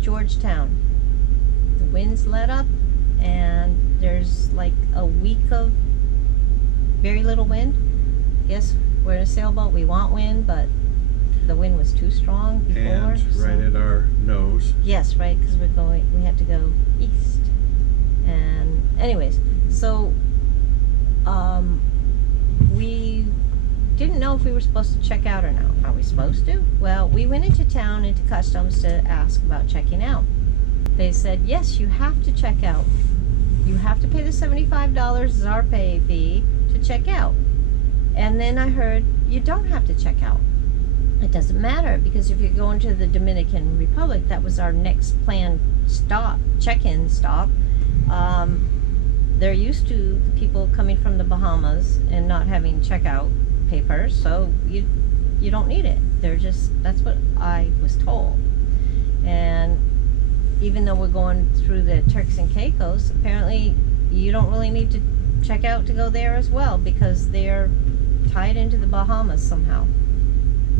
Georgetown. The winds let up, and there's like a week of very little wind. Yes, we're in a sailboat, we want wind, but the wind was too strong before. And right at our nose. Yes, right, because we had to go east. And anyways, so we didn't know if we were supposed to check out or not. Are we supposed to? Well, we went into town, into customs, to ask about checking out. They said, yes, you have to check out. You have to pay the $75 as our pay fee to check out. And then I heard you don't have to check out. It doesn't matter, because if you're going to the Dominican Republic, that was our next planned stop, check-in stop. They're used to the people coming from the Bahamas and not having checkout papers, so you don't need it. That's what I was told. And even though we're going through the Turks and Caicos, apparently you don't really need to check out to go there as well, because they're tied into the Bahamas somehow.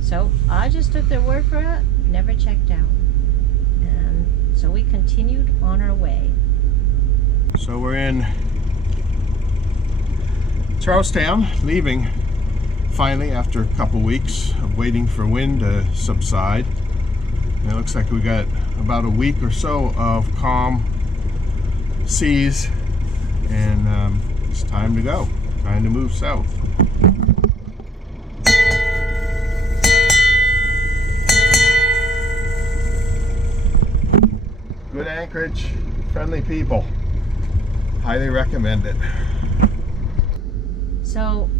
So I just took their word for it, never checked out. And so we continued on our way. So we're in Charlestown, leaving finally after a couple weeks of waiting for wind to subside. And it looks like we got about a week or so of calm seas, and it's time to go, time to move south. Good anchorage, friendly people. Highly recommend it. So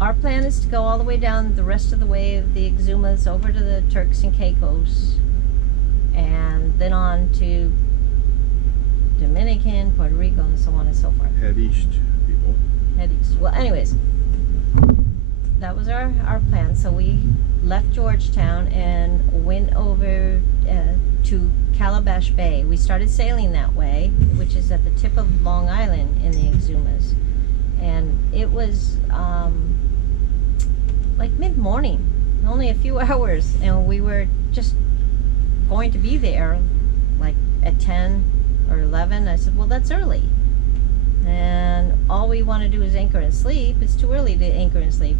our plan is to go all the way down the rest of the way of the Exumas over to the Turks and Caicos, and then on to Dominican, Puerto Rico, and so on and so forth. Head east, people. Head east. Well, anyways, that was our plan. So we left Georgetown and went over to Calabash Bay. We started sailing that way, which is at the tip of Long Island in the Exumas. And it was like mid-morning, only a few hours, and we were just going to be there like at 10 or 11. I said, well, that's early, and all we want to do is anchor and sleep. It's too early to anchor and sleep,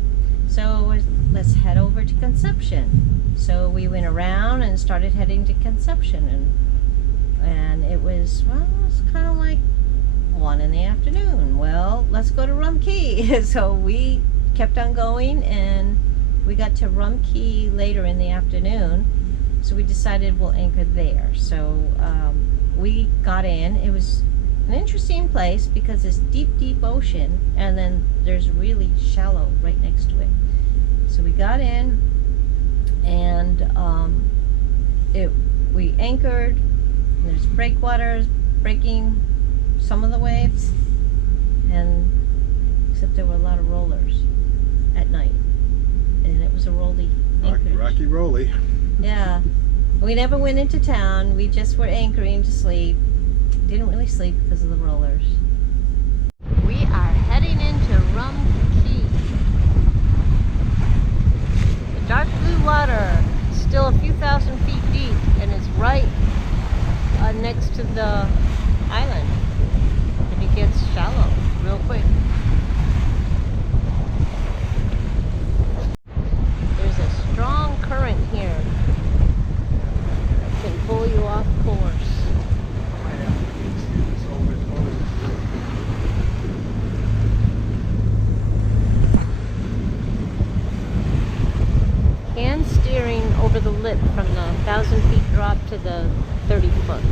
so let's head over to Conception. So we went around and started heading to Conception, and it was, well, it's kind of like 1 in the afternoon. Well, let's go to Rum Cay. So we kept on going, and we got to Rum Cay later in the afternoon, so we decided we'll anchor there. So we got in. It was an interesting place because it's deep ocean, and then there's really shallow right next to it. So we got in, and we anchored, and there's breakwaters breaking some of the waves, and except there were a lot of rollers at night, and it was a rolly anchorage. Rocky rolly. Yeah, we never went into town. We just were anchoring to sleep. Didn't really sleep because of the rollers. We are heading into Rum Cay. The dark blue water is still a few thousand feet deep, and it's right next to the island. It gets shallow real quick. There's a strong current here that can pull you off course. Hand steering over the lip from the 1,000 feet drop to the 30 foot.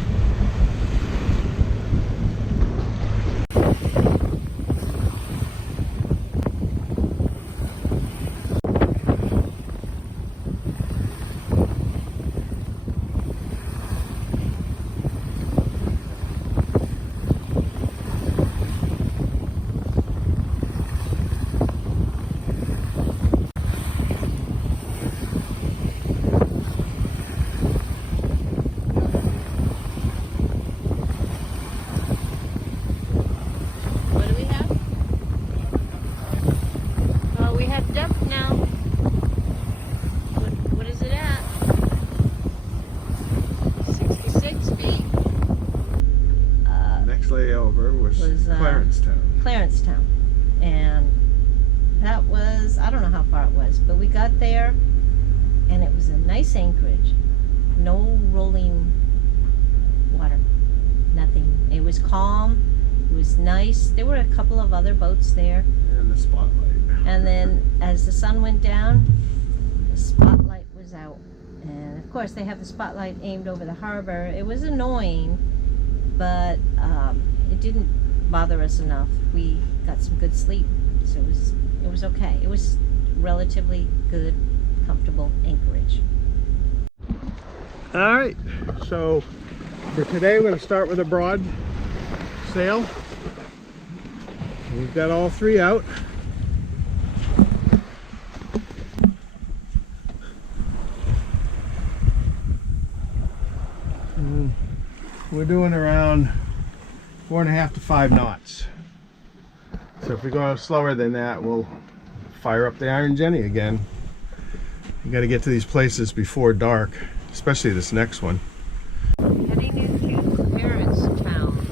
was Clarencetown. And that was, I don't know how far it was, but we got there and it was a nice anchorage. No rolling water, nothing. It was calm, it was nice. There were a couple of other boats there. And the spotlight. And then as the sun went down, the spotlight was out. And of course they have the spotlight aimed over the harbor. It was annoying, but it didn't bother us enough. We got some good sleep, so it was okay. It was relatively good, comfortable anchorage. All right, so for today we're going to start with a broad sail. We've got all three out. And we're doing around 4.5 to 5 knots. So if we go slower than that, we'll fire up the Iron Jenny again. You got to get to these places before dark, especially this next one. Heading into Clarencetown,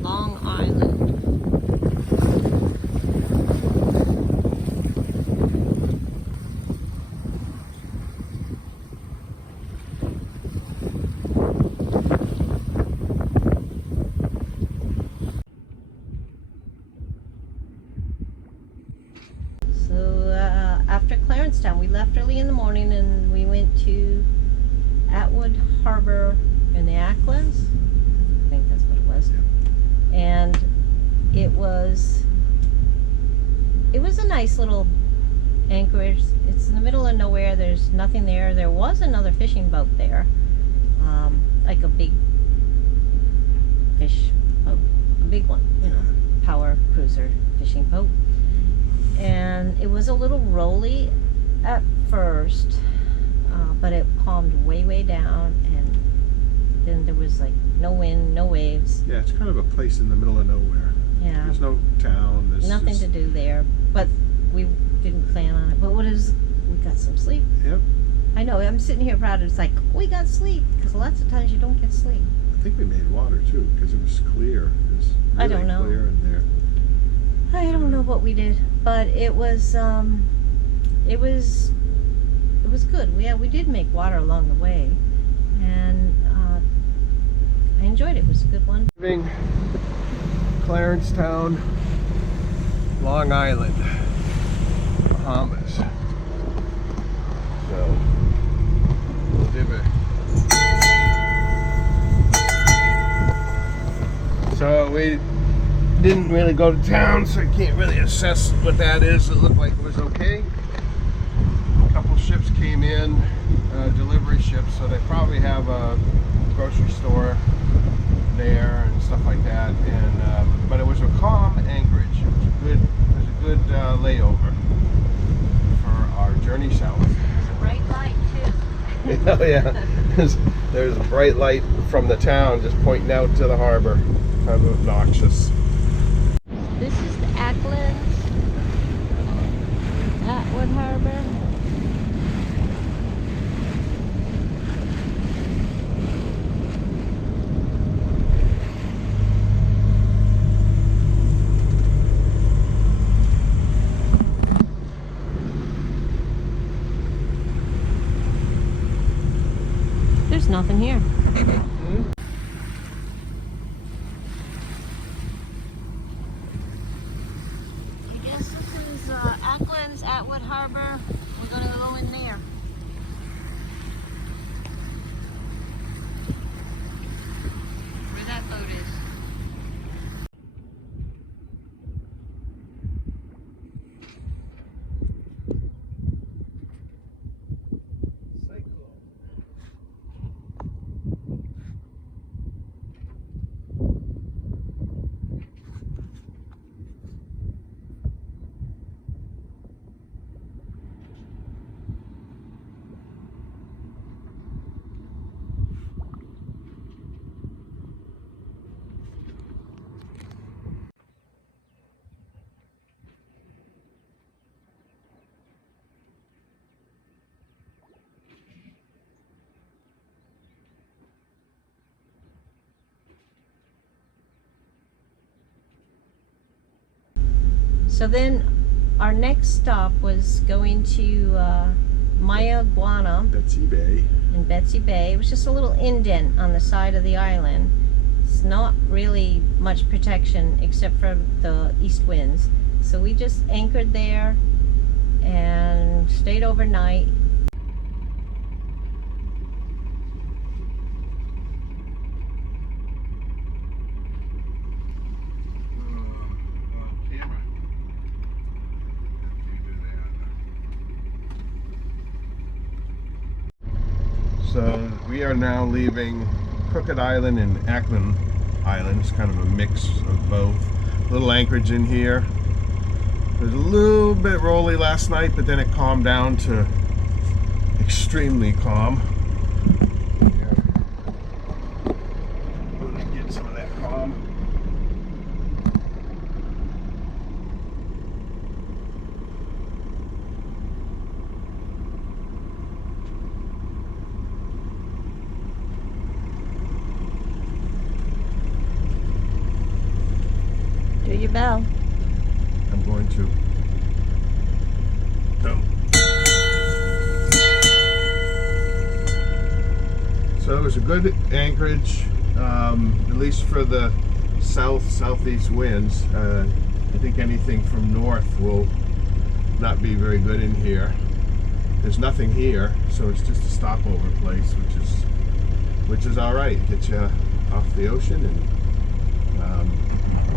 Long Island. After Clarencetown, we left early in the morning and we went to Atwood Harbor in the Acklands. I think that's what it was. Yeah. And it was a nice little anchorage. It's in the middle of nowhere. There's nothing there. There was another fishing boat there, like a big fish boat, a big one, you know, power cruiser fishing boat. And it was a little rolly at first, but it calmed way down, and then there was like no wind, no waves. Yeah, it's kind of a place in the middle of nowhere. Yeah. There's no town. There's nothing to do there, but we didn't plan on it. But we got some sleep. Yep. I know, I'm sitting here proud. It's like, we got sleep, because lots of times you don't get sleep. I think we made water too, because it was clear. It was really I don't know. Clear in there. I don't know what we did, but it was good. We did make water along the way, and I enjoyed it. It was a good one. Leaving Clarencetown, Long Island, Bahamas. So we'll do it. So we didn't really go to town, so I can't really assess what that is. It looked like it was okay. A couple ships came in, delivery ships, so they probably have a grocery store there and stuff like that. And but it was a calm anchorage. It was a good layover for our journey south. There's a bright light too. Oh yeah, there's a bright light from the town just pointing out to the harbor. Kind of obnoxious. This is the Acklands, Atwood Harbor. There's nothing here. Acklands, Atwood Harbor. We're going to go in there. Where that boat is. So then our next stop was going to Mayaguana Betsy Bay. in Betsy Bay. It was just a little indent on the side of the island. It's not really much protection except for the east winds. So we just anchored there and stayed overnight. So we are now leaving Crooked Island and Ackman Island. It's kind of a mix of both. Little anchorage in here. It was a little bit rolly last night, but then it calmed down to extremely calm. Get some of that calm. Do your bell. I'm going to. No. So it was a good anchorage, at least for the southeast winds. I think anything from north will not be very good in here. There's nothing here, so it's just a stopover place, which is all right. Get you off the ocean and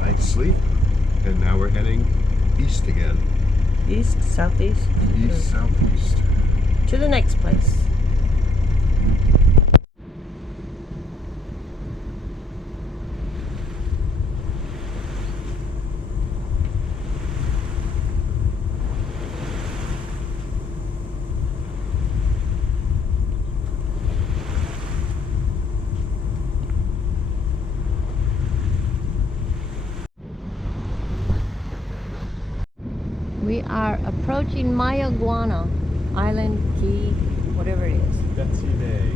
night sleep. And now we're heading east again. East, southeast? East, southeast. To the next place. We are approaching Mayaguana Island, Key, whatever it is. Betsy Bay.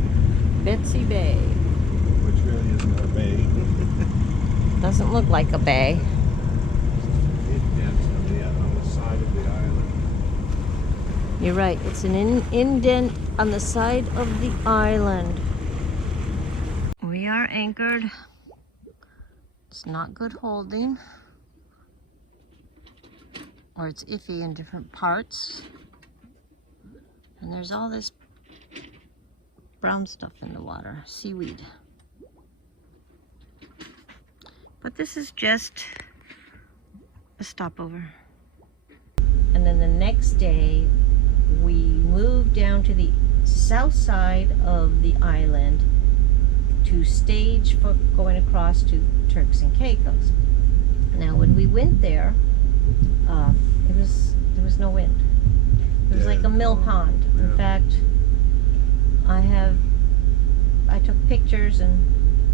Betsy Bay. Which really isn't a bay. Doesn't look like a bay. Indent on the side of the island. You're right, it's an indent on the side of the island. We are anchored. It's not good holding. Or it's iffy in different parts. And there's all this brown stuff in the water, seaweed. But this is just a stopover. And then the next day, we moved down to the south side of the island to stage for going across to Turks and Caicos. Now, when we went there, there was no wind. It was like a mill pond. In fact, I took pictures and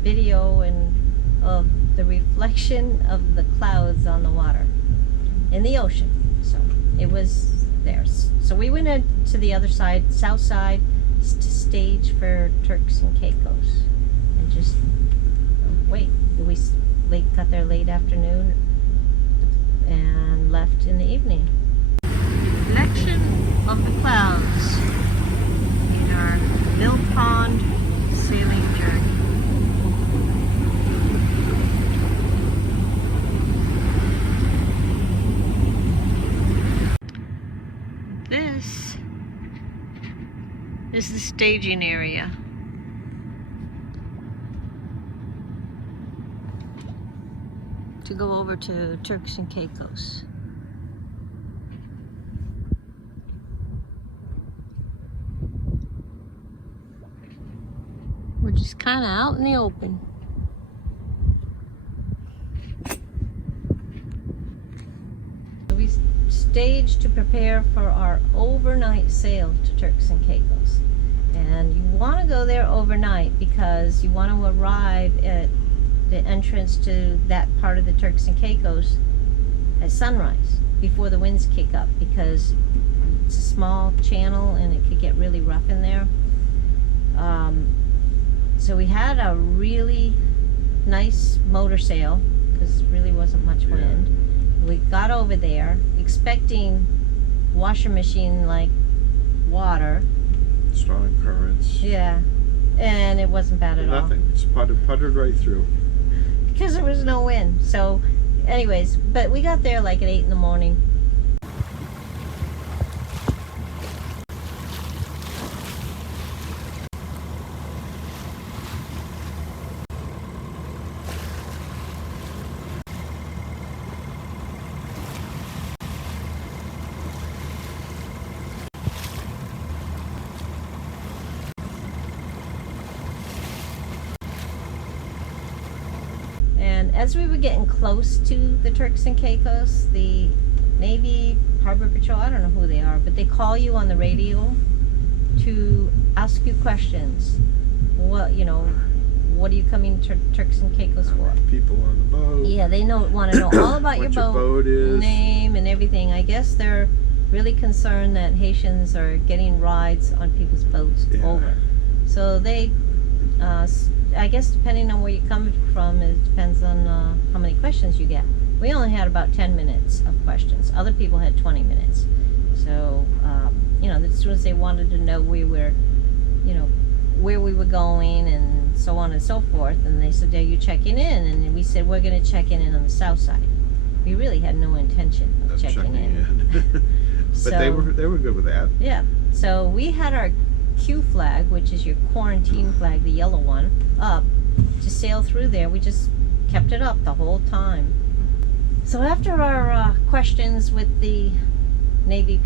video of the reflection of the clouds on the water in the ocean. So it was there. So we went to the other side, south side, to stage for Turks and Caicos, and just wait. We got there late afternoon and left in the evening. Reflection of the clouds in our mill pond sailing journey. This is the staging area. To go over to Turks and Caicos. We're just kind of out in the open. So we staged to prepare for our overnight sail to Turks and Caicos. And you want to go there overnight because you want to arrive at the entrance to that part of the Turks and Caicos at sunrise before the winds kick up, because it's a small channel and it could get really rough in there. So we had a really nice motor sail because there really wasn't much wind. we got over there expecting washer machine like water. Strong currents. Yeah, and it wasn't bad at all. Nothing. Just puttered right through. Because there was no wind. So, anyways, but we got there like at 8 in the morning. And as we were getting close to the Turks and Caicos, the Navy Harbor Patrol, I don't know who they are, but they call you on the radio to ask you questions. What are you coming to Turks and Caicos for? People on the boat. Yeah, they want to know all about your boat is. Name and everything. I guess they're really concerned that Haitians are getting rides on people's boats over. So they, I guess depending on where you're coming from, it depends on how many questions you get. We only had about 10 minutes of questions. Other people had 20 minutes. So, as soon as they wanted to know where we were going and so on and so forth, and they said, are you checking in? And we said, we're going to check in on the south side. We really had no intention of checking in. But so, they were good with that. Yeah. So we had our Q flag, which is your quarantine flag, the yellow one, up to sail through there. We just kept it up the whole time. So after our questions with the Navy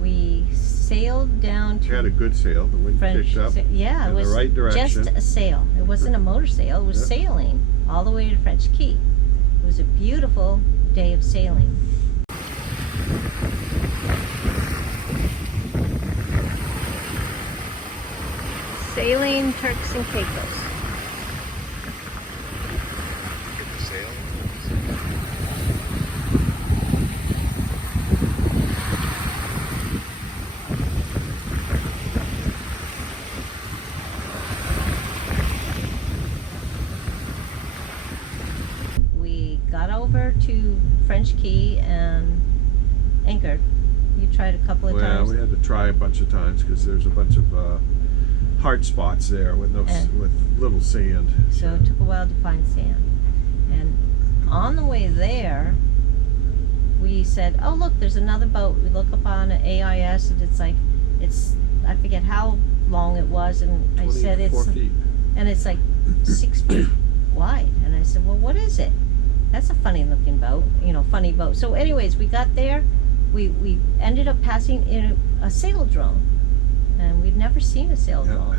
we sailed down to... We had a good sail. The wind picked up yeah, it was in the right direction. Just a sail. It wasn't a motor sail. It was sailing all the way to French Key. It was a beautiful day of sailing. Sailing Turks and Caicos. Get the sail. We got over to French Key and anchored. You tried a couple of times. Well, we had to try a bunch of times because there's a bunch of hard spots there with little sand. So it took a while to find sand. And on the way there, we said, oh look, there's another boat. We look up on an AIS and it's I forget how long it was, and I said it's 24 feet. And it's like 6 feet wide. And I said, well, what is it? That's a funny looking boat, funny boat. So anyways, we got there. We ended up passing in a sail drone. And we'd never seen a sail drone.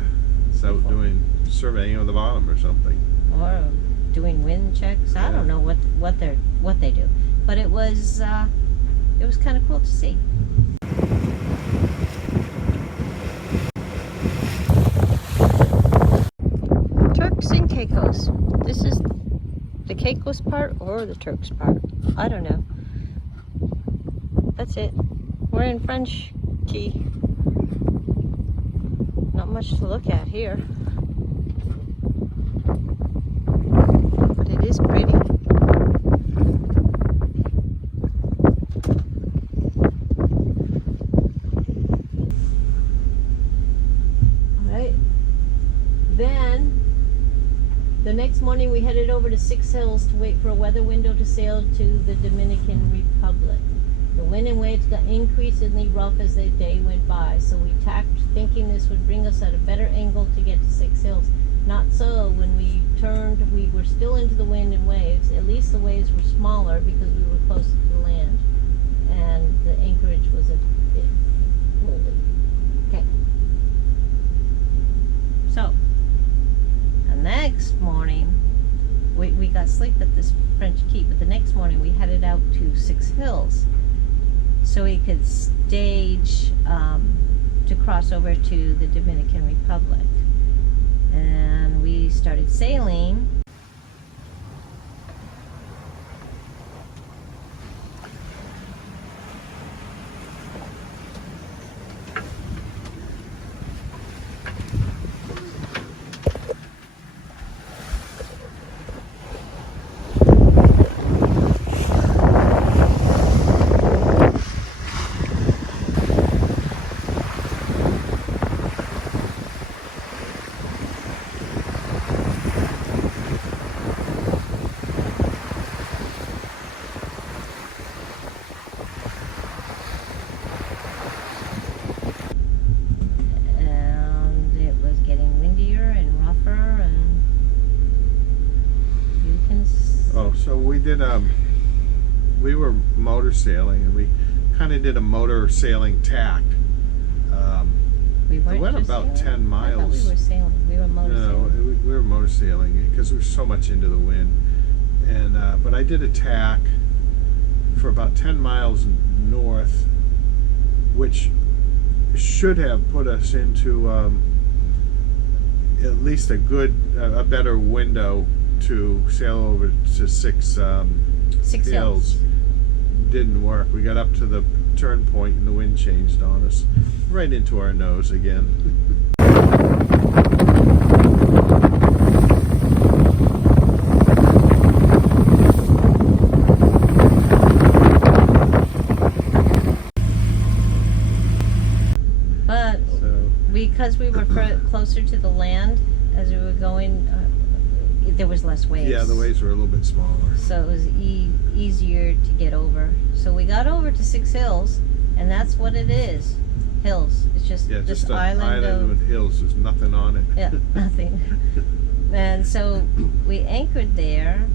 So doing surveying on the bottom or something. Or doing wind checks. I don't know what they do. But it was kind of cool to see. Turks and Caicos. This is the Caicos part or the Turks part. I don't know. That's it. We're in French Key. Not much to look at here. But it is pretty. Alright. Then the next morning we headed over to Six Hills to wait for a weather window to sail to the Dominican Republic. The wind and waves got increasingly rough as the day went by, so we tacked thinking this would bring us at a better angle to get to Six Hills. Not so. When we turned, we were still into the wind and waves. At least the waves were smaller because we were closer to the land, and the anchorage was a bit woolly. Okay. So, the next morning, we got sleep at this French Key, but the next morning we headed out to Six Hills so we could stage to cross over to the Dominican Republic. And we started sailing. So we did we were motor sailing, and we kind of did a motor sailing tack. We It went just about sailing? 10 miles. I thought we were sailing. We were motor No, sailing. we were motor sailing because we were so much into the wind. And but I did a tack for about 10 miles north, which should have put us into at least a better window to sail over to Six Hills. Didn't work. We got up to the turn point and the wind changed on us, right into our nose again. But because we were closer to the land as we were going, there was less waves. Yeah, the waves were a little bit smaller. So it was easier to get over. So we got over to Six Hills, and that's what it is. Hills. It's just this just an island with hills. There's nothing on it. Yeah, nothing. And so we anchored there.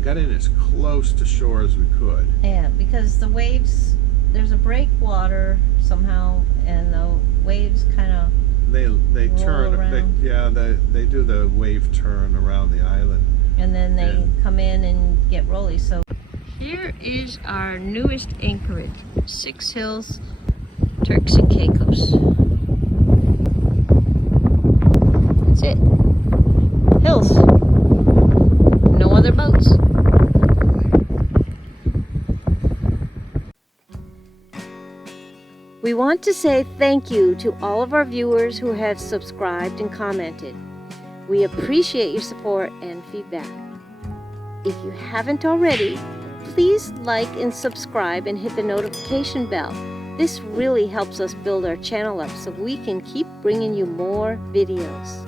Got in as close to shore as we could. Yeah, because the waves, there's a breakwater somehow, and the waves kind of They turn. around. They do the wave turn around the island. And then they come in and get rolly. So here is our newest anchorage, Six Hills, Turks and Caicos. That's it. Hills. No other boats. We want to say thank you to all of our viewers who have subscribed and commented. We appreciate your support and feedback. If you haven't already, please like and subscribe and hit the notification bell. This really helps us build our channel up so we can keep bringing you more videos.